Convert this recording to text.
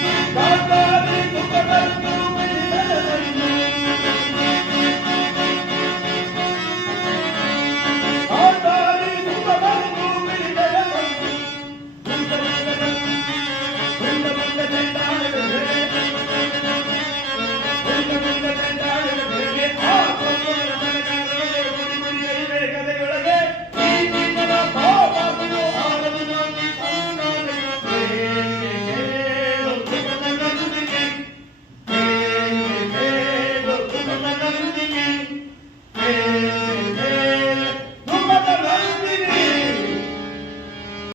Bye.